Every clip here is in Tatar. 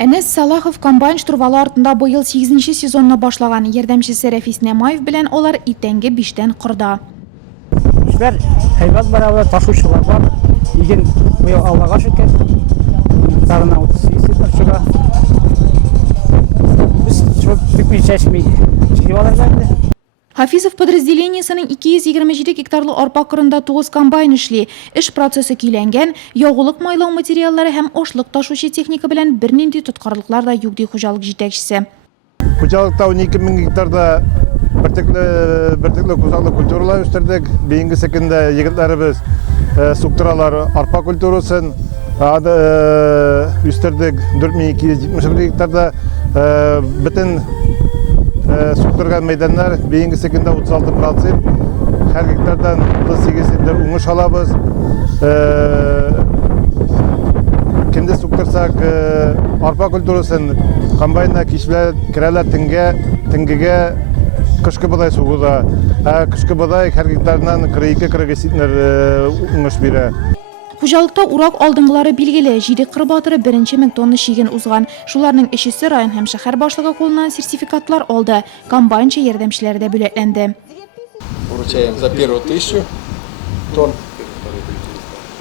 Enes Salahov kombayn штурвалы артында быйыл 8-нче сезонны башлаган ярдәмчесе Рәфис Нәмаев белән олар иртәнге 5-тән корда. Эшләр һәйбәт бара, ташучылар бар. Иген быел Аллага шөкер. Тарына 38 чыга. Без çok büyük bir çeşme çiğvalar geldi. Хафизов подразделениесенең 227 гектарлы арпа кырында 9 комбайн эшли. Эш процессы көйләнгән, ягулык майлау материаллары һәм ашлык ташучы техника белән бернинди тоткарлыклар да юк ди хуҗалык җитәкчесе. Хуҗалыкта 12,000 гектарда бертекле кузаклы культуралар үстердек. Бейинге секендә егетләребез суктыралар арпа культурасын үстердек. 4271 гектарда бөтен суктырган мәйданнар бейинге секендә 36%. Һәр гектардан 38-дә уңыш алабыз. Кемде суктырсак арпа культурасын комбайнна кичләр керәләр теңгегә кышкы бодай сугуда. Кышкы бодай һәр гектардан 42-43 уңыш бирә. Хуҗалыкта урак алдынгылары билгеле, җиде кыр батыры 1,000 тонна шиген узган. Шуларның эшесе район һәм шәһәр башлыгы кулыннан сертификатлар алды. Комбайнчы ярдәмчеләре дә бүләкләнде. Вручаем за первую 1000 тонн,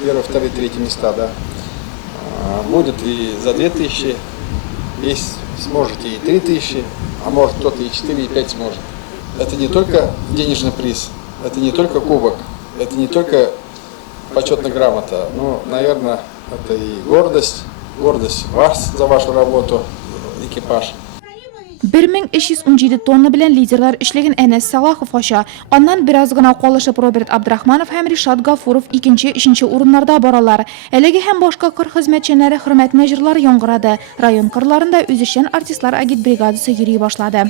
первые, вторые, третьи места, да. Будет и за 2000, есть сможете и 3000, а может кто-то и 4, и 5 сможет. Это не только денежный приз, это не только кубок, это не только почетная грамота, но, наверное, это и гордость вас за вашу работу, экипаж. 1317 тонна белән лидерлар эшләгән Энес Салахов аша. Аннан бераз гына калышып Роберт Абдрахманов һәм Ришат Гафуров 2-3 урыннарда баралар. Әлеге һәм башка кыр хезмәтчәннәре хөрмәтенә җырлар яңгырады. Район кырларында үзешчән артистлар агит бригадасы йөри башлады.